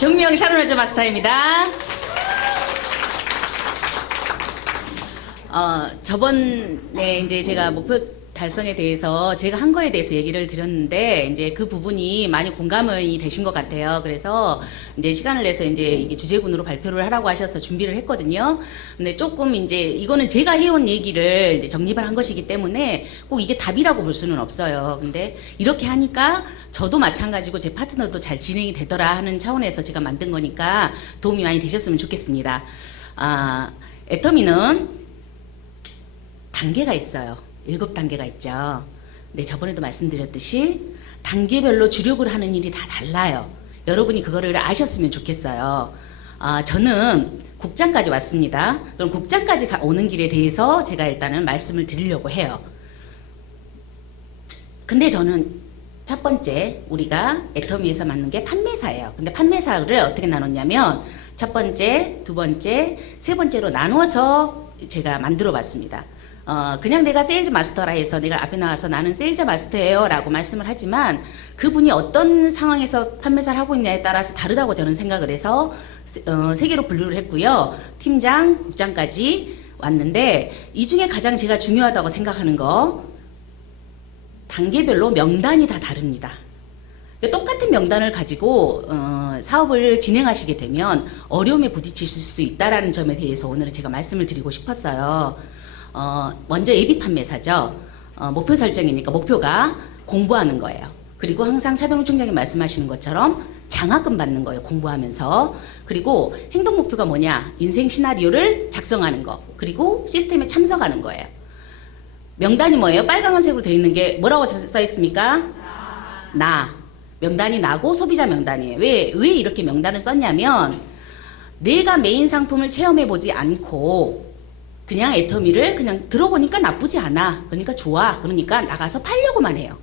정미영 샤론여자 마스터입니다. 저번에 이제 제가 목표 달성에 대해서 제가 한 거에 대해서 얘기를 드렸는데 이제 그 부분이 많이 공감이 되신 것 같아요. 그래서 이제 시간을 내서 이제 이게 주제군으로 발표를 하라고 하셔서 준비를 했거든요. 근데 조금 이제 이거는 제가 해온 얘기를 이제 정립을 한 것이기 때문에 꼭 이게 답이라고 볼 수는 없어요. 근데 이렇게 하니까 저도 마찬가지고 제 파트너도 잘 진행이 되더라 하는 차원에서 제가 만든 거니까 도움이 많이 되셨으면 좋겠습니다. 애터미는 단계가 있어요. 7단계가 있죠. 네, 저번에도 말씀드렸듯이 단계별로 주력을 하는 일이 다 달라요. 여러분이 그거를 아셨으면 좋겠어요. 저는 국장까지 왔습니다. 그럼 국장까지 오는 길에 대해서 제가 일단은 말씀을 드리려고 해요. 근데 저는 첫 번째 우리가 애터미에서 맡는 게 판매사예요. 근데 판매사를 어떻게 나눴냐면 첫 번째, 두 번째, 세 번째로 나누어서 제가 만들어 봤습니다. 그냥 내가 세일즈 마스터라 해서 내가 앞에 나와서 나는 세일즈 마스터예요 라고 말씀을 하지만 그분이 어떤 상황에서 판매사를 하고 있냐에 따라서 다르다고 저는 생각을 해서 세 개로 분류를 했고요. 팀장, 국장까지 왔는데 이 중에 가장 제가 중요하다고 생각하는 거 단계별로 명단이 다 다릅니다. 똑같은 명단을 가지고 사업을 진행하시게 되면 어려움에 부딪히실 수 있다는 점에 대해서 오늘은 제가 말씀을 드리고 싶었어요. 먼저 예비 판매사죠. 목표 설정이니까 목표가 공부하는 거예요. 그리고 항상 차동훈 총장이 말씀하시는 것처럼 장학금 받는 거예요. 공부하면서. 그리고 행동 목표가 뭐냐? 인생 시나리오를 작성하는 거. 그리고 시스템에 참석하는 거예요. 명단이 뭐예요? 빨간색으로 되어 있는 게 뭐라고 써 있습니까? 나. 명단이 나고 소비자 명단이에요. 왜 이렇게 명단을 썼냐면 내가 메인 상품을 체험해 보지 않고 그냥 애터미를 그냥 들어보니까 나쁘지 않아. 그러니까 좋아. 그러니까 나가서 팔려고만 해요.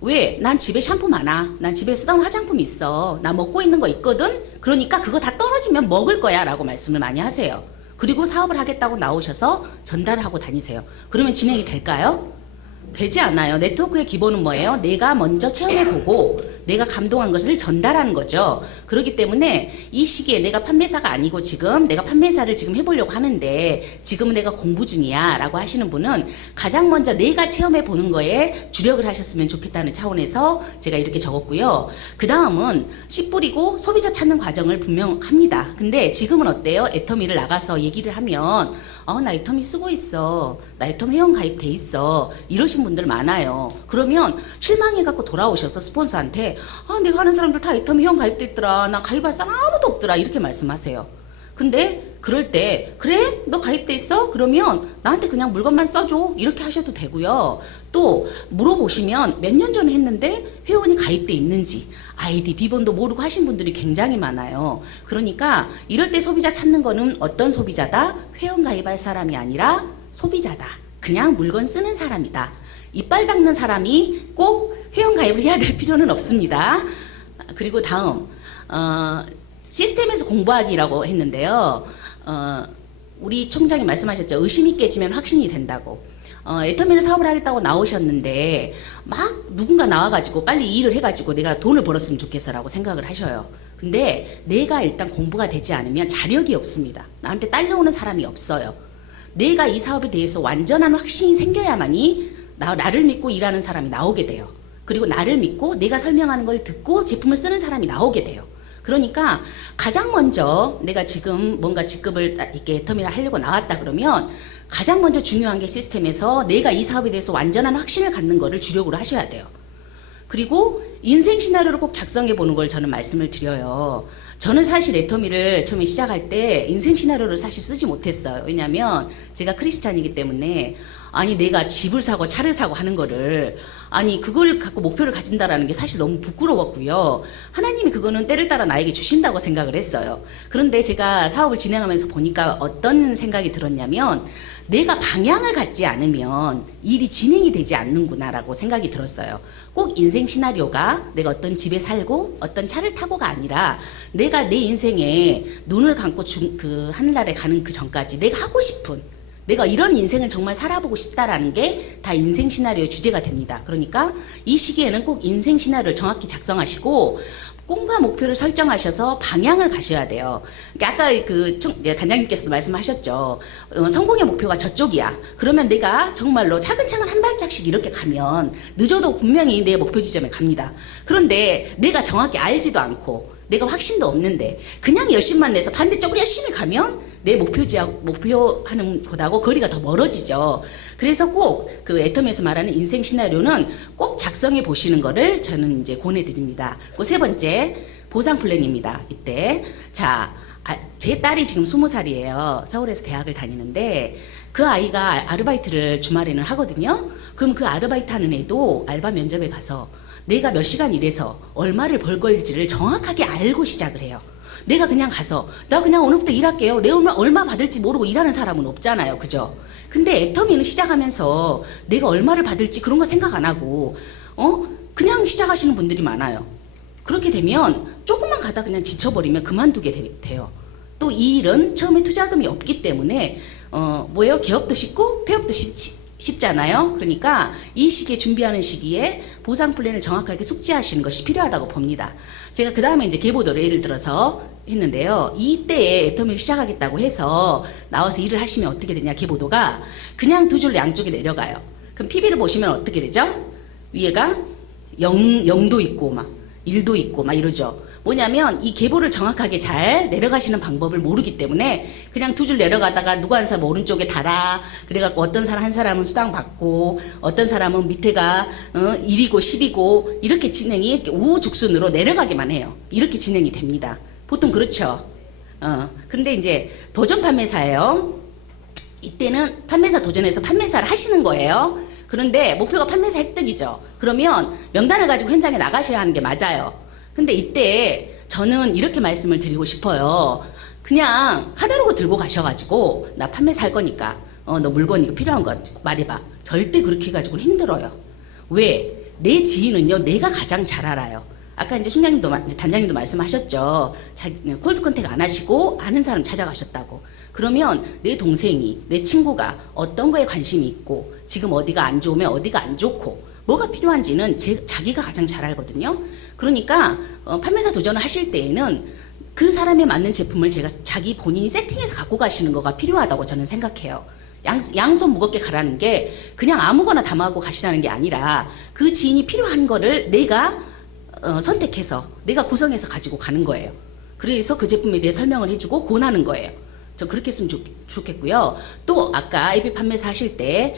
왜? 난 집에 샴푸 많아. 난 집에 쓰던 화장품 있어. 나 먹고 있는 거 있거든? 그러니까 그거 다 떨어지면 먹을 거야 라고 말씀을 많이 하세요. 그리고 사업을 하겠다고 나오셔서 전달을 하고 다니세요. 그러면 진행이 될까요? 되지 않아요. 네트워크의 기본은 뭐예요? 내가 먼저 체험해보고 내가 감동한 것을 전달하는 거죠. 그렇기 때문에 이 시기에 내가 판매사가 아니고 지금 내가 판매사를 지금 해보려고 하는데 지금은 내가 공부 중이야 라고 하시는 분은 가장 먼저 내가 체험해보는 거에 주력을 하셨으면 좋겠다는 차원에서 제가 이렇게 적었고요. 그 다음은 씨 뿌리고 소비자 찾는 과정을 분명합니다. 근데 지금은 어때요? 애터미를 나가서 얘기를 하면 나 애터미 쓰고 있어. 나 애터미 회원 가입돼 있어. 이러신 분들 많아요. 그러면 실망해갖고 돌아오셔서 스폰서한테 내가 아는 사람들 다 애터미 회원 가입돼 있더라. 나 가입할 사람 아무도 없더라. 이렇게 말씀하세요. 근데 그럴 때 그래? 너 가입돼 있어? 그러면 나한테 그냥 물건만 써줘. 이렇게 하셔도 되고요. 또 물어보시면 몇 년 전에 했는데 회원이 가입돼 있는지 아이디, 비번도 모르고 하신 분들이 굉장히 많아요. 그러니까 이럴 때 소비자 찾는 거는 어떤 소비자다? 회원 가입할 사람이 아니라 소비자다. 그냥 물건 쓰는 사람이다. 이빨 닦는 사람이 꼭 회원 가입을 해야 될 필요는 없습니다. 그리고 다음 시스템에서 공부하기라고 했는데요. 우리 총장이 말씀하셨죠. 의심이 깨지면 확신이 된다고. 애터미를 사업을 하겠다고 나오셨는데 막 누군가 나와가지고 빨리 이 일을 해가지고 내가 돈을 벌었으면 좋겠어 라고 생각을 하셔요. 근데 내가 일단 공부가 되지 않으면 자력이 없습니다. 나한테 딸려오는 사람이 없어요. 내가 이 사업에 대해서 완전한 확신이 생겨야만이 나를 믿고 일하는 사람이 나오게 돼요. 그리고 나를 믿고 내가 설명하는 걸 듣고 제품을 쓰는 사람이 나오게 돼요. 그러니까 가장 먼저 내가 지금 뭔가 직급을 이렇게 애터미를 하려고 나왔다 그러면 가장 먼저 중요한 게 시스템에서 내가 이 사업에 대해서 완전한 확신을 갖는 거를 주력으로 하셔야 돼요. 그리고 인생 시나리오를 꼭 작성해 보는 걸 저는 말씀을 드려요. 저는 사실 애터미를 처음에 시작할 때 인생 시나리오를 사실 쓰지 못했어요. 왜냐하면 제가 크리스찬이기 때문에 내가 집을 사고 차를 사고 하는 거를 그걸 갖고 목표를 가진다라는 게 사실 너무 부끄러웠고요. 하나님이 그거는 때를 따라 나에게 주신다고 생각을 했어요. 그런데 제가 사업을 진행하면서 보니까 어떤 생각이 들었냐면 내가 방향을 갖지 않으면 일이 진행이 되지 않는구나라고 생각이 들었어요. 꼭 인생 시나리오가 내가 어떤 집에 살고 어떤 차를 타고가 아니라 내가 내 인생에 눈을 감고 그 하늘나라에 가는 그 전까지 내가 하고 싶은 내가 이런 인생을 정말 살아보고 싶다라는 게 다 인생 시나리오의 주제가 됩니다. 그러니까 이 시기에는 꼭 인생 시나리오를 정확히 작성하시고 꿈과 목표를 설정하셔서 방향을 가셔야 돼요. 그러니까 아까 단장님께서도 말씀하셨죠. 성공의 목표가 저쪽이야. 그러면 내가 정말로 차근차근 한 발짝씩 이렇게 가면 늦어도 분명히 내 목표 지점에 갑니다. 그런데 내가 정확히 알지도 않고 내가 확신도 없는데 그냥 열심만 내서 반대쪽으로 열심히 가면 내 목표하는 것하고 거리가 더 멀어지죠. 그래서 꼭 그 애텀에서 말하는 인생 시나리오는 꼭 작성해 보시는 거를 저는 이제 권해드립니다. 그 세 번째 보상 플랜입니다. 이때 자, 제 딸이 지금 20살이에요. 서울에서 대학을 다니는데 그 아이가 아르바이트를 주말에는 하거든요. 그럼 그 아르바이트 하는 애도 알바 면접에 가서 내가 몇 시간 일해서 얼마를 벌 걸지를 정확하게 알고 시작을 해요. 내가 그냥 가서 나 그냥 오늘부터 일할게요. 내 얼마 받을지 모르고 일하는 사람은 없잖아요. 그죠? 근데 애터미는 시작하면서 내가 얼마를 받을지 그런 거 생각 안 하고 그냥 시작하시는 분들이 많아요. 그렇게 되면 조금만 가다 그냥 지쳐버리면 그만두게 돼요. 또 이 일은 처음에 투자금이 없기 때문에 개업도 쉽고 폐업도 쉽잖아요. 그러니까 이 시기에 준비하는 시기에 보상 플랜을 정확하게 숙지하시는 것이 필요하다고 봅니다. 제가 그 다음에 이제 계보도를 예를 들어서 했는데요. 이때에 애터미를 시작하겠다고 해서 나와서 일을 하시면 어떻게 되냐, 계보도가 그냥 두 줄 양쪽에 내려가요. 그럼 PB를 보시면 어떻게 되죠? 위에가 0도 있고 막 1도 있고 막 이러죠. 뭐냐면 이 계보를 정확하게 잘 내려가시는 방법을 모르기 때문에 그냥 두 줄 내려가다가 누구 한 사람 오른쪽에 달아 그래갖고 어떤 사람 한 사람은 수당 받고 어떤 사람은 밑에가 1이고 10이고 이렇게 진행이 이렇게 우후죽순으로 내려가기만 해요. 이렇게 진행이 됩니다. 보통 그렇죠. 근데 이제 도전 판매사예요. 이때는 판매사 도전해서 판매사를 하시는 거예요. 그런데 목표가 판매사 획득이죠. 그러면 명단을 가지고 현장에 나가셔야 하는 게 맞아요. 근데 이때 저는 이렇게 말씀을 드리고 싶어요. 그냥 카탈로그 들고 가셔가지고 나 판매사 할 거니까 너 물건 이거 필요한 거 말해봐. 절대 그렇게 해가지고는 힘들어요. 왜? 내 지인은요 내가 가장 잘 알아요. 아까 이제 단장님도 말씀하셨죠. 콜드 컨택 안 하시고 아는 사람 찾아가셨다고. 그러면 내 동생이, 내 친구가 어떤 거에 관심이 있고 지금 어디가 안 좋으면 어디가 안 좋고 뭐가 필요한지는 자기가 가장 잘 알거든요. 그러니까 판매사 도전을 하실 때에는 그 사람에 맞는 제품을 자기 본인이 세팅해서 갖고 가시는 거가 필요하다고 저는 생각해요. 양손 무겁게 가라는 게 그냥 아무거나 담아갖고 가시라는 게 아니라 그 지인이 필요한 거를 내가 선택해서 내가 구성해서 가지고 가는 거예요. 그래서 그 제품에 대해 설명을 해주고 권하는 거예요. 저 그렇게 했으면 좋겠고요. 또 아까 IP 판매사 하실 때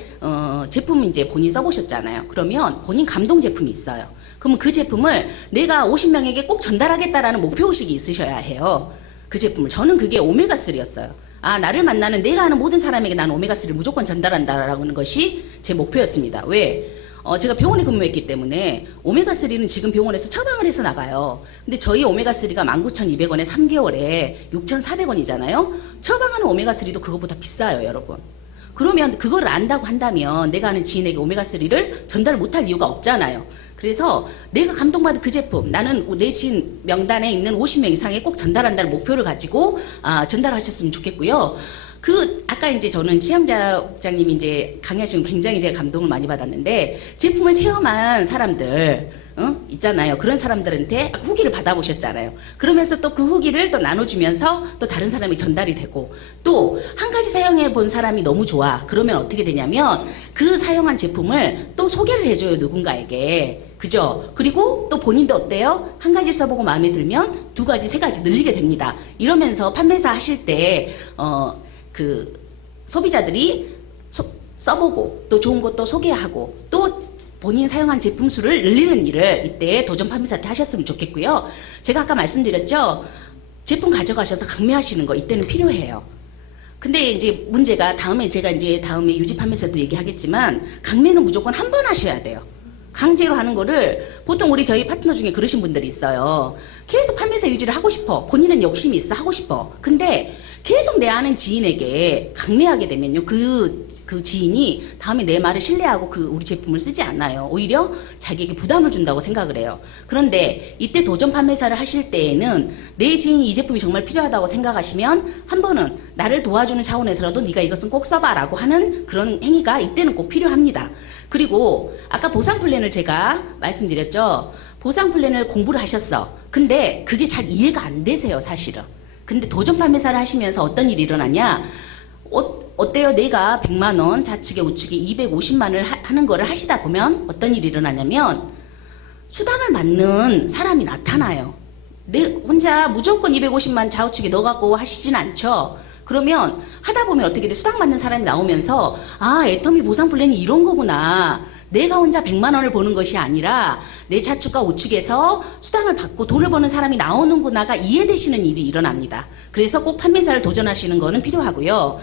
제품 이제 본인 써보셨잖아요. 그러면 본인 감동 제품이 있어요. 그러면 그 제품을 내가 50명에게 꼭 전달하겠다라는 목표의식이 있으셔야 해요. 그 제품을. 저는 그게 오메가3였어요. 나를 만나는 내가 아는 모든 사람에게 나는 오메가3를 무조건 전달한다라는 것이 제 목표였습니다. 왜? 제가 병원에 근무했기 때문에 오메가3는 지금 병원에서 처방을 해서 나가요. 근데 저희 오메가3가 19,200원에 3개월에 6,400원이잖아요. 처방하는 오메가3도 그거보다 비싸요, 여러분. 그러면 그걸 안다고 한다면 내가 아는 지인에게 오메가3를 전달을 못할 이유가 없잖아요. 그래서 내가 감동받은 그 제품, 나는 내 지인 명단에 있는 50명 이상에 꼭 전달한다는 목표를 가지고 전달하셨으면 좋겠고요. 아까 이제 저는 최영자국장님이 이제 강의하시는 굉장히 제가 감동을 많이 받았는데, 제품을 체험한 사람들, 있잖아요. 그런 사람들한테 후기를 받아보셨잖아요. 그러면서 또 그 후기를 또 나눠주면서 또 다른 사람이 전달이 되고, 또 한 가지 사용해 본 사람이 너무 좋아. 그러면 어떻게 되냐면 그 사용한 제품을 또 소개를 해줘요, 누군가에게. 그죠? 그리고 또 본인도 어때요? 한 가지 써보고 마음에 들면 두 가지, 세 가지 늘리게 됩니다. 이러면서 판매사 하실 때, 소비자들이 써보고 또 좋은 것도 소개하고 또 본인 사용한 제품 수를 늘리는 일을 이때 도전 판매사 때 하셨으면 좋겠고요. 제가 아까 말씀드렸죠. 제품 가져가셔서 강매하시는 거 이때는 필요해요. 근데 이제 문제가 다음에 유지 판매사도 얘기하겠지만, 강매는 무조건 한 번 하셔야 돼요. 강제로 하는 거를 보통 저희 파트너 중에 그러신 분들이 있어요. 계속 판매사 유지를 하고 싶어. 본인은 욕심이 있어. 하고 싶어. 근데 계속 내 아는 지인에게 강매하게 되면요, 그 지인이 다음에 내 말을 신뢰하고 우리 제품을 쓰지 않아요. 오히려 자기에게 부담을 준다고 생각을 해요. 그런데 이때 도전 판매사를 하실 때에는 내 지인이 이 제품이 정말 필요하다고 생각하시면 한 번은 나를 도와주는 차원에서라도 네가 이것은 꼭 써봐라고 하는 그런 행위가 이때는 꼭 필요합니다. 그리고 아까 보상 플랜을 제가 말씀드렸죠. 보상 플랜을 공부를 하셨어. 근데 그게 잘 이해가 안 되세요, 사실은. 근데 도전 판매사를 하시면서 어떤 일이 일어나냐? 어때요? 내가 100만 원, 좌측에 우측에 250만을 하는 거를 하시다 보면 어떤 일이 일어나냐면 수당을 맞는 사람이 나타나요. 내 혼자 무조건 250만 좌우측에 넣어갖고 하시진 않죠. 그러면 하다 보면 어떻게 돼? 수당 맞는 사람이 나오면서 아, 애터미 보상 플랜이 이런 거구나. 내가 혼자 100만 원을 버는 것이 아니라 내 좌측과 우측에서 수당을 받고 돈을 버는 사람이 나오는구나가 이해되시는 일이 일어납니다. 그래서 꼭 판매사를 도전하시는 거는 필요하고요.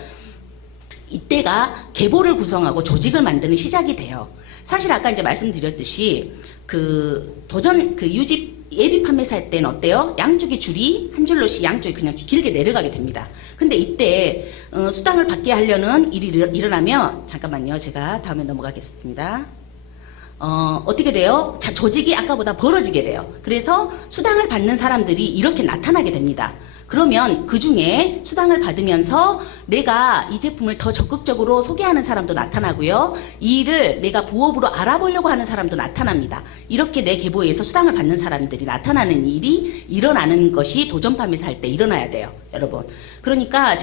이때가 계보를 구성하고 조직을 만드는 시작이 돼요. 사실 아까 이제 말씀드렸듯이 유지 예비 판매사 할 때는 어때요? 양쪽의 줄이 한 줄로씩 양쪽이 그냥 길게 내려가게 됩니다. 근데 이때 수당을 받게 하려는 일이 일어나면 잠깐만요. 제가 다음에 넘어가겠습니다. 어떻게 돼요? 자, 조직이 아까보다 벌어지게 돼요. 그래서 수당을 받는 사람들이 이렇게 나타나게 됩니다. 그러면 그 중에 수당을 받으면서 내가 이 제품을 더 적극적으로 소개하는 사람도 나타나고요. 이 일을 내가 부업으로 알아보려고 하는 사람도 나타납니다. 이렇게 내 계보에서 수당을 받는 사람들이 나타나는 일이 일어나는 것이 도전 판매사 할 때 일어나야 돼요, 여러분. 그러니까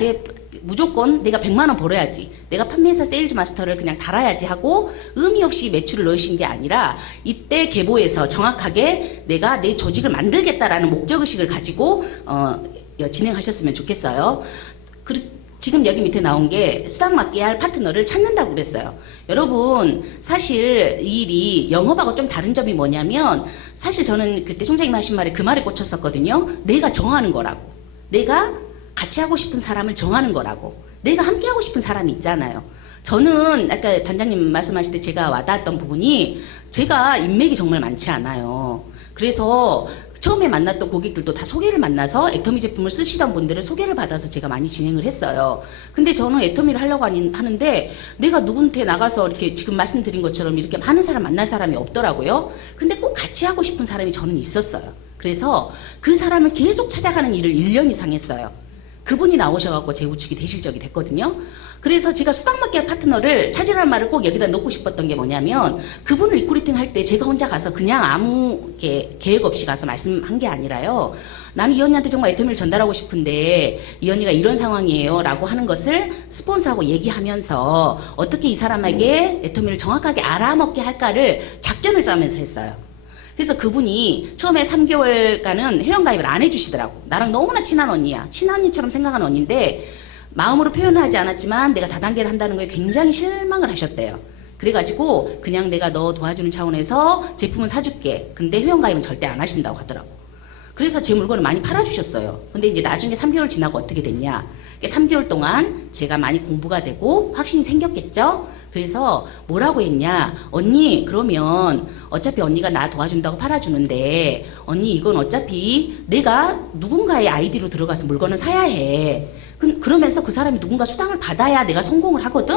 무조건 내가 100만 원 벌어야지, 내가 판매사 세일즈 마스터를 그냥 달아야지 하고 의미 없이 매출을 넣으신 게 아니라 이때 계보에서 정확하게 내가 내 조직을 만들겠다라는 목적의식을 가지고 진행하셨으면 좋겠어요. 지금 여기 밑에 나온 게 수당 맞게 할 파트너를 찾는다고 그랬어요. 여러분, 사실 이 일이 영업하고 좀 다른 점이 뭐냐면, 사실 저는 그때 총장님 하신 말에 그 말에 꽂혔었거든요. 내가 정하는 거라고. 내가 같이 하고 싶은 사람을 정하는 거라고. 내가 함께 하고 싶은 사람이 있잖아요. 저는 아까 단장님 말씀하실 때 제가 와닿았던 부분이, 제가 인맥이 정말 많지 않아요. 그래서 처음에 만났던 고객들도 다 소개를 만나서 애터미 제품을 쓰시던 분들을 소개를 받아서 제가 많이 진행을 했어요. 근데 저는 애터미를 하려고 하는데 내가 누군테 나가서 이렇게 지금 말씀드린 것처럼 이렇게 많은 사람 만날 사람이 없더라고요. 근데 꼭 같이 하고 싶은 사람이 저는 있었어요. 그래서 그 사람을 계속 찾아가는 일을 1년 이상 했어요. 그분이 나오셔갖고 제 우측이 되실 적이 됐거든요. 그래서 제가 수당 맞게 할 파트너를 찾으라는 말을 꼭 여기다 넣고 싶었던 게 뭐냐면, 그분을 리크루팅 할 때 제가 혼자 가서 그냥 아무 계획 없이 가서 말씀한 게 아니라요. 나는 이 언니한테 정말 애터미를 전달하고 싶은데 이 언니가 이런 상황이에요 라고 하는 것을 스폰서하고 얘기하면서 어떻게 이 사람에게 애터미를 정확하게 알아먹게 할까를 작전을 짜면서 했어요. 그래서 그분이 처음에 3개월간은 회원가입을 안 해주시더라고. 나랑 너무나 친한 언니야. 친한 언니처럼 생각하는 언니인데 마음으로 표현하지 않았지만 내가 다단계를 한다는 거에 굉장히 실망을 하셨대요. 그래가지고 그냥 내가 너 도와주는 차원에서 제품은 사줄게. 근데 회원가입은 절대 안 하신다고 하더라고. 그래서 제 물건을 많이 팔아주셨어요. 근데 이제 나중에 3개월 지나고 어떻게 됐냐. 3개월 동안 제가 많이 공부가 되고 확신이 생겼겠죠? 그래서 뭐라고 했냐. 언니, 그러면 어차피 언니가 나 도와준다고 팔아주는데 언니 이건 어차피 내가 누군가의 아이디로 들어가서 물건을 사야 해. 그러면서 그 사람이 누군가 수당을 받아야 내가 성공을 하거든?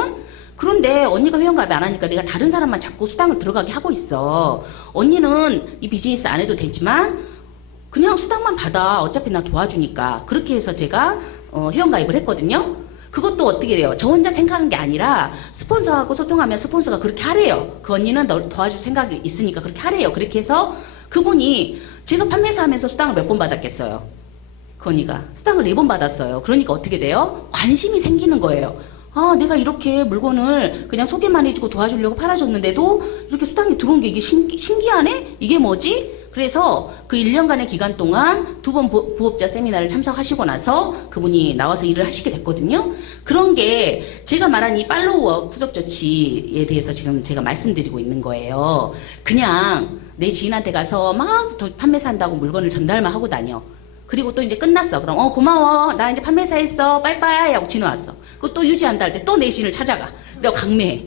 그런데 언니가 회원가입 안 하니까 내가 다른 사람만 자꾸 수당을 들어가게 하고 있어. 언니는 이 비즈니스 안 해도 되지만 그냥 수당만 받아. 어차피 나 도와주니까. 그렇게 해서 제가 회원가입을 했거든요. 그것도 어떻게 돼요? 저 혼자 생각한 게 아니라 스폰서하고 소통하면 스폰서가 그렇게 하래요. 그 언니는 널 도와줄 생각이 있으니까 그렇게 하래요. 그렇게 해서 그분이, 제가 판매사 하면서 수당을 몇 번 받았겠어요? 그 언니가 수당을 4번 받았어요. 그러니까 어떻게 돼요? 관심이 생기는 거예요. 아, 내가 이렇게 물건을 그냥 소개만 해주고 도와주려고 팔아줬는데도 이렇게 수당이 들어온 게 이게 신기하네? 이게 뭐지? 그래서 그 1년간의 기간 동안 2번 부업자 세미나를 참석하시고 나서 그분이 나와서 일을 하시게 됐거든요. 그런 게 제가 말한 이 팔로우업 후속 조치에 대해서 지금 제가 말씀드리고 있는 거예요. 그냥 내 지인한테 가서 막 판매사 한다고 물건을 전달만 하고 다녀. 그리고 또 이제 끝났어. 그럼 고마워. 나 이제 판매사 했어. 빠이빠이 하고 지나왔어. 그거 또 유지한다 할 때 또 내 지인을 찾아가. 그리고 강매해.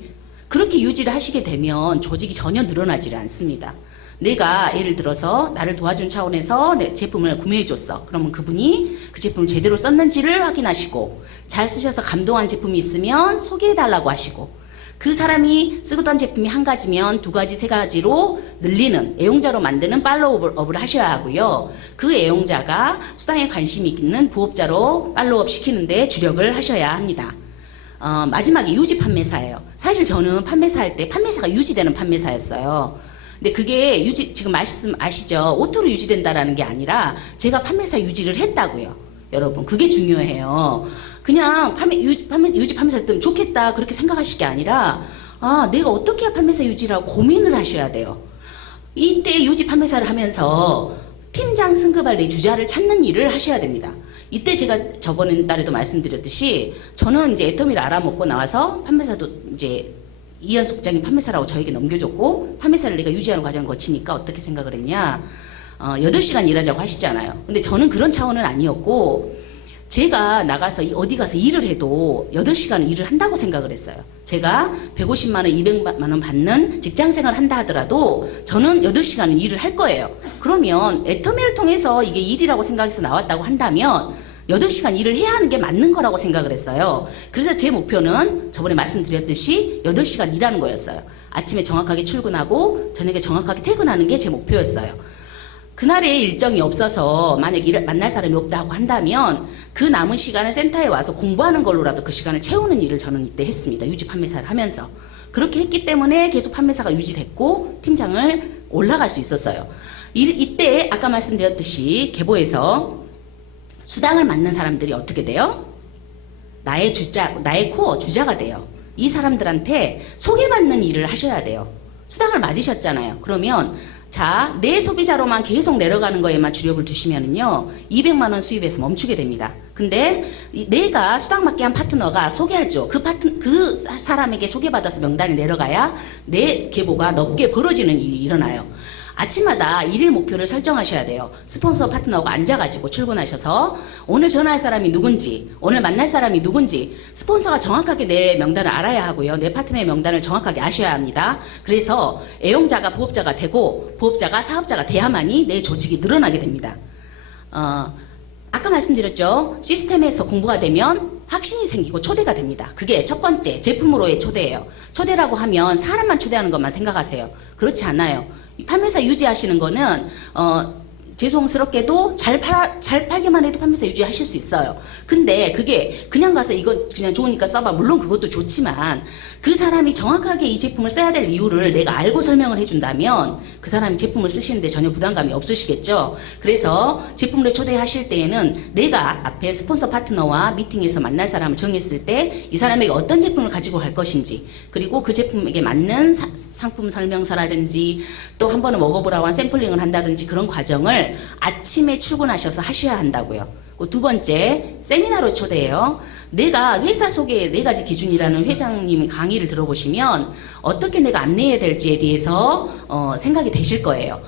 그렇게 유지를 하시게 되면 조직이 전혀 늘어나지를 않습니다. 내가 예를 들어서 나를 도와준 차원에서 내 제품을 구매해 줬어. 그러면 그분이 그 제품을 제대로 썼는지를 확인하시고, 잘 쓰셔서 감동한 제품이 있으면 소개해 달라고 하시고, 그 사람이 쓰던 제품이 1가지면 2가지, 3가지로 늘리는 애용자로 만드는 팔로우업을 하셔야 하고요. 그 애용자가 수당에 관심이 있는 부업자로 팔로우업 시키는데 주력을 하셔야 합니다. 마지막에 유지 판매사예요. 사실 저는 판매사 할 때 판매사가 유지되는 판매사였어요. 근데 그게 지금 말씀 아시죠? 오토로 유지된다라는 게 아니라 제가 판매사 유지를 했다고요. 여러분, 그게 중요해요. 그냥 유지 판매사 했으면 좋겠다 그렇게 생각하실 게 아니라 내가 어떻게 해야 판매사 유지라고 고민을 하셔야 돼요. 이때 유지 판매사를 하면서 팀장 승급할 내 주자를 찾는 일을 하셔야 됩니다. 이때 제가 저번 달에도 말씀드렸듯이 저는 이제 애터미를 알아먹고 나와서 판매사도 이제 이현숙 국장님 판매사라고 저에게 넘겨줬고, 판매사를 내가 유지하는 과정을 거치니까 어떻게 생각을 했냐, 8시간 일하자고 하시잖아요. 근데 저는 그런 차원은 아니었고, 제가 나가서 어디 가서 일을 해도 8시간 일을 한다고 생각을 했어요. 제가 150만 원, 200만 원 받는 직장생활을 한다 하더라도 저는 8시간은 일을 할 거예요. 그러면 애터미를 통해서 이게 일이라고 생각해서 나왔다고 한다면 8시간 일을 해야 하는 게 맞는 거라고 생각을 했어요. 그래서 제 목표는 저번에 말씀드렸듯이 8시간 일하는 거였어요. 아침에 정확하게 출근하고 저녁에 정확하게 퇴근하는 게 제 목표였어요. 그날에 일정이 없어서 만약 만날 사람이 없다고 한다면 그 남은 시간을 센터에 와서 공부하는 걸로라도 그 시간을 채우는 일을 저는 이때 했습니다. 유지 판매사를 하면서. 그렇게 했기 때문에 계속 판매사가 유지됐고 팀장을 올라갈 수 있었어요. 이때 아까 말씀드렸듯이 계보에서 수당을 맡는 사람들이 어떻게 돼요? 나의 코어 주자가 돼요. 이 사람들한테 소개받는 일을 하셔야 돼요. 수당을 맞으셨잖아요. 그러면 자, 내 소비자로만 계속 내려가는 거에만 주력을 두시면은요, 200만 원 수입에서 멈추게 됩니다. 근데 내가 수당받게 한 파트너가 소개하죠. 그 사람에게 소개받아서 명단이 내려가야 내 계보가 넓게 벌어지는 일이 일어나요. 아침마다 일일 목표를 설정하셔야 돼요. 스폰서 파트너가 앉아가지고 출근하셔서 오늘 전화할 사람이 누군지, 오늘 만날 사람이 누군지, 스폰서가 정확하게 내 명단을 알아야 하고요. 내 파트너의 명단을 정확하게 아셔야 합니다. 그래서 애용자가 부업자가 되고 부업자가 사업자가 돼야만이 내 조직이 늘어나게 됩니다. 아까 말씀드렸죠. 시스템에서 공부가 되면 확신이 생기고 초대가 됩니다. 그게 첫 번째 제품으로의 초대예요. 초대라고 하면 사람만 초대하는 것만 생각하세요. 그렇지 않아요. 판매사 유지하시는 거는 죄송스럽게도 잘 팔기만 해도 판매사 유지하실 수 있어요. 근데 그게 그냥 가서 이거 그냥 좋으니까 써봐, 물론 그것도 좋지만 그 사람이 정확하게 이 제품을 써야 될 이유를 내가 알고 설명을 해준다면 그 사람이 제품을 쓰시는데 전혀 부담감이 없으시겠죠. 그래서 제품을 초대하실 때에는 내가 앞에 스폰서 파트너와 미팅에서 만날 사람을 정했을 때 이 사람에게 어떤 제품을 가지고 갈 것인지, 그리고 그 제품에게 맞는 상품 설명서라든지 또 한 번은 먹어보라고 한 샘플링을 한다든지 그런 과정을 아침에 출근하셔서 하셔야 한다고요. 두 번째, 세미나로 초대해요. 내가 회사 소개 4가지 기준이라는 회장님의 강의를 들어보시면 어떻게 내가 안내해야 될지에 대해서 생각이 되실 거예요.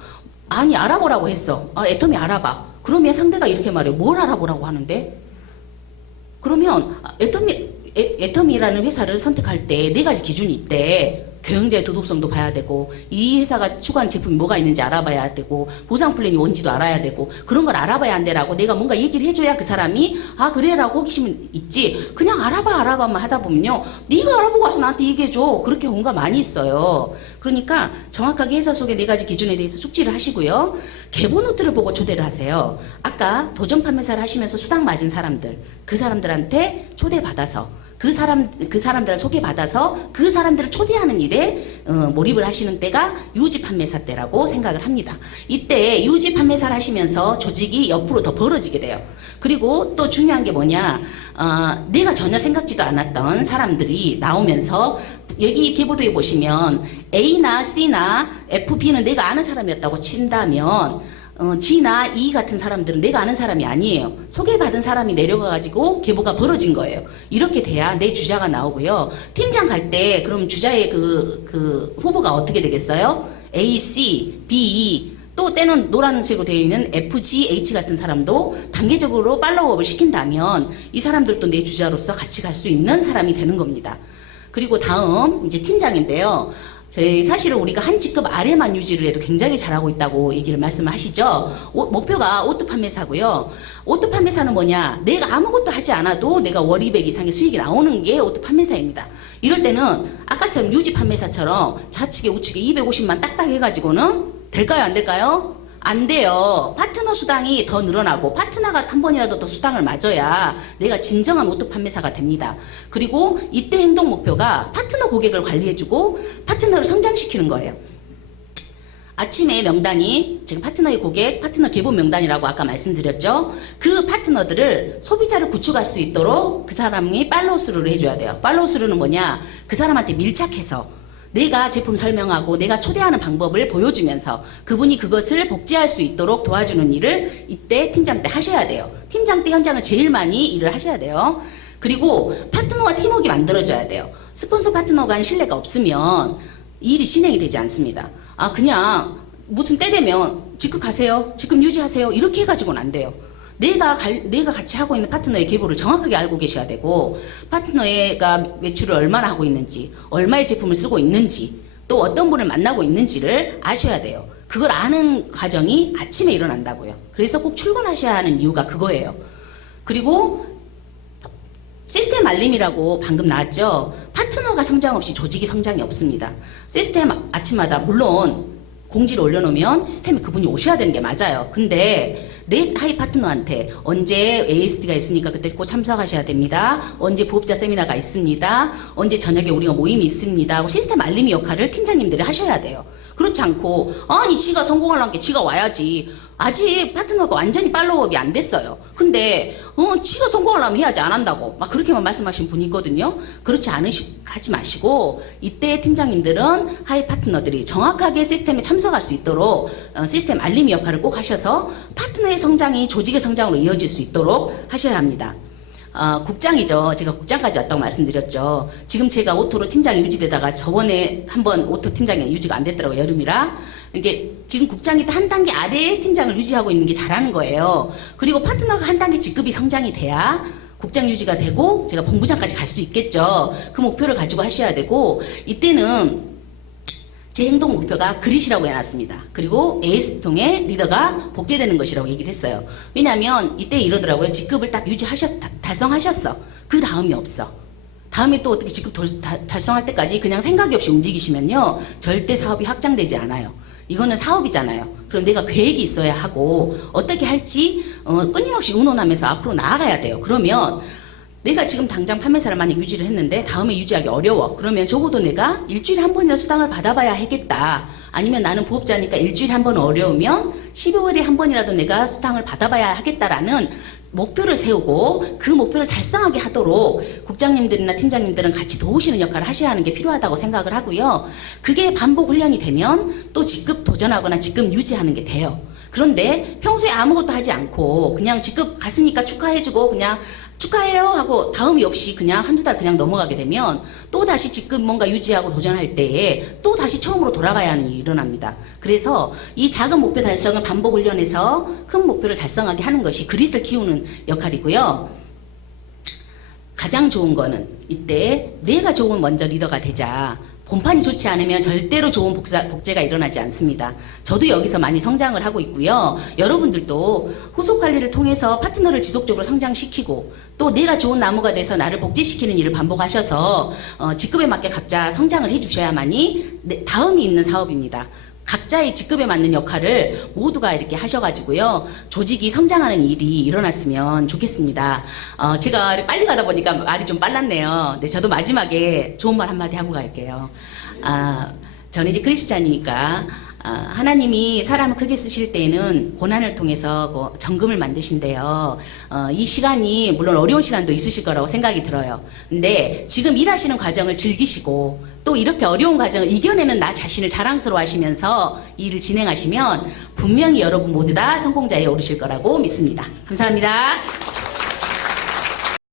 아니, 알아보라고 했어. 애터미 알아봐. 그러면 상대가 이렇게 말해요. 뭘 알아보라고 하는데? 그러면 애터미라는 회사를 선택할 때 4가지 기준이 있대. 경영자의 도덕성도 봐야 되고, 이 회사가 추구하는 제품이 뭐가 있는지 알아봐야 되고, 보상 플랜이 뭔지도 알아야 되고, 그런 걸 알아봐야 한대라고 내가 뭔가 얘기를 해줘야 그 사람이 그래라고 호기심이 있지. 그냥 알아봐만 하다 보면요, 네가 알아보고 와서 나한테 얘기해줘. 그렇게 경우가 많이 있어요. 그러니까 정확하게 회사 속의 4가지 기준에 대해서 숙지를 하시고요. 계보 노트를 보고 초대를 하세요. 아까 도전 판매사를 하시면서 수당 맞은 사람들, 그 사람들한테 초대받아서 그 사람들을 소개받아서 그 사람들을 초대하는 일에 몰입을 하시는 때가 유지 판매사 때라고 생각을 합니다. 이때 유지 판매사를 하시면서 조직이 옆으로 더 벌어지게 돼요. 그리고 또 중요한 게 뭐냐, 내가 전혀 생각지도 않았던 사람들이 나오면서 여기 계보도에 보시면 A나 C나 F, B는 내가 아는 사람이었다고 친다면 G나 E 같은 사람들은 내가 아는 사람이 아니에요. 소개받은 사람이 내려가가지고 계보가 벌어진 거예요. 이렇게 돼야 내 주자가 나오고요. 팀장 갈 때 그럼 주자의 그 후보가 어떻게 되겠어요? A, C, B, E, 또 때는 노란색으로 되어 있는 F, G, H 같은 사람도 단계적으로 팔로우업을 시킨다면 이 사람들도 내 주자로서 같이 갈 수 있는 사람이 되는 겁니다. 그리고 다음 이제 팀장인데요. 사실은 우리가 한 직급 아래만 유지를 해도 굉장히 잘하고 있다고 얘기를 말씀하시죠. 목표가 오토 판매사고요. 오토 판매사는 뭐냐? 내가 아무것도 하지 않아도 내가 월 200 이상의 수익이 나오는 게 오토 판매사입니다. 이럴 때는 아까처럼 유지 판매사처럼 좌측에 우측에 250만 딱딱 해가지고는 될까요? 안 될까요? 안 돼요. 파트너 수당이 더 늘어나고 파트너가 한 번이라도 더 수당을 맞아야 내가 진정한 오토 판매사가 됩니다. 그리고 이때 행동 목표가 파트너 고객을 관리해주고 파트너를 성장시키는 거예요. 아침에 명단이 지금 파트너의 고객, 파트너 기본 명단이라고 아까 말씀드렸죠. 그 파트너들을 소비자를 구축할 수 있도록 그 사람이 팔로우 스루를 해줘야 돼요. 팔로우 스루는 뭐냐? 그 사람한테 밀착해서 내가 제품 설명하고 내가 초대하는 방법을 보여주면서 그분이 그것을 복제할 수 있도록 도와주는 일을 이때 팀장 때 하셔야 돼요. 팀장 때 현장을 제일 많이 일을 하셔야 돼요. 그리고 파트너와 팀워크가 만들어져야 돼요. 스폰서 파트너 간 신뢰가 없으면 이 일이 진행이 되지 않습니다. 그냥 무슨 때 되면 직급 가세요, 직급 유지하세요 이렇게 해가지고는 안 돼요. 내가 같이 하고 있는 파트너의 계보를 정확하게 알고 계셔야 되고, 파트너가 매출을 얼마나 하고 있는지, 얼마의 제품을 쓰고 있는지, 또 어떤 분을 만나고 있는지를 아셔야 돼요. 그걸 아는 과정이 아침에 일어난다고요. 그래서 꼭 출근하셔야 하는 이유가 그거예요. 그리고 시스템 알림이라고 방금 나왔죠. 파트너가 성장 없이 조직이 성장이 없습니다. 시스템 아침마다 물론 공지를 올려놓으면 시스템에 그분이 오셔야 되는 게 맞아요. 근데 내 하이 파트너한테 언제 ASD가 있으니까 그때 꼭 참석하셔야 됩니다. 언제 부업자 세미나가 있습니다. 언제 저녁에 우리가 모임이 있습니다. 하고 시스템 알림이 역할을 팀장님들이 하셔야 돼요. 그렇지 않고 아니 지가 성공하려면 지가 와야지. 아직 파트너가 완전히 팔로우업이 안 됐어요. 근데 지가 성공하려면 해야지 안 한다고 막 그렇게만 말씀하신 분이 있거든요. 그렇지 하지 마시고 이때 팀장님들은 하이 파트너들이 정확하게 시스템에 참석할 수 있도록 시스템 알림이 역할을 꼭 하셔서 파트너의 성장이 조직의 성장으로 이어질 수 있도록 하셔야 합니다. 국장이죠. 제가 국장까지 왔다고 말씀드렸죠. 지금 제가 오토로 팀장이 유지되다가 저번에 한번 오토 팀장이 유지가 안 됐더라고요. 여름이라. 이게 지금 국장이 한 단계 아래의 팀장을 유지하고 있는 게 잘하는 거예요. 그리고 파트너가 한 단계 직급이 성장이 돼야 국장 유지가 되고 제가 본부장까지 갈 수 있겠죠. 그 목표를 가지고 하셔야 되고, 이때는 제 행동 목표가 그릿이라고 해놨습니다. 그리고 AS 통해 리더가 복제되는 것이라고 얘기를 했어요. 왜냐하면 이때 이러더라고요. 직급을 딱 달성하셨어. 그 다음이 없어. 다음에 또 어떻게 직급 달성할 때까지 그냥 생각이 없이 움직이시면요, 절대 사업이 확장되지 않아요. 이거는 사업이잖아요. 그럼 내가 계획이 있어야 하고 어떻게 할지 끊임없이 의논하면서 앞으로 나아가야 돼요. 그러면 내가 지금 당장 판매사를 만약 유지를 했는데 다음에 유지하기 어려워. 그러면 적어도 내가 일주일에 한 번이라도 수당을 받아봐야 하겠다. 아니면 나는 부업자니까 일주일에 한 번 어려우면 12월에 한 번이라도 내가 수당을 받아봐야 하겠다라는 목표를 세우고 그 목표를 달성하게 하도록 국장님들이나 팀장님들은 같이 도우시는 역할을 하셔야 하는 게 필요하다고 생각을 하고요. 그게 반복 훈련이 되면 또 직급 도전하거나 직급 유지하는 게 돼요. 그런데 평소에 아무것도 하지 않고 그냥 직급 갔으니까 축하해주고 그냥 축하해요 하고 다음이 없이 그냥 한두 달 그냥 넘어가게 되면 또 다시 직급 뭔가 유지하고 도전할 때에 또 다시 처음으로 돌아가야 하는 일이 일어납니다. 그래서 이 작은 목표 달성을 반복 훈련해서 큰 목표를 달성하게 하는 것이 그릿을 키우는 역할이고요. 가장 좋은 거는 이때 내가 좋은 먼저 리더가 되자. 본판이 좋지 않으면 절대로 좋은 복제가 일어나지 않습니다. 저도 여기서 많이 성장을 하고 있고요. 여러분들도 후속 관리를 통해서 파트너를 지속적으로 성장시키고 또 내가 좋은 나무가 돼서 나를 복제시키는 일을 반복하셔서 직급에 맞게 각자 성장을 해주셔야만이 다음이 있는 사업입니다. 각자의 직급에 맞는 역할을 모두가 이렇게 하셔가지고요. 조직이 성장하는 일이 일어났으면 좋겠습니다. 제가 빨리 가다 보니까 말이 좀 빨랐네요. 네, 저도 마지막에 좋은 말 한마디 하고 갈게요. 저는 이제 크리스찬이니까 하나님이 사람을 크게 쓰실 때에는 고난을 통해서 정금을 만드신대요. 이 시간이 물론 어려운 시간도 있으실 거라고 생각이 들어요. 근데 지금 일하시는 과정을 즐기시고 또 이렇게 어려운 과정을 이겨내는 나 자신을 자랑스러워 하시면서 이 일을 진행하시면 분명히 여러분 모두 다 성공자에 오르실 거라고 믿습니다. 감사합니다.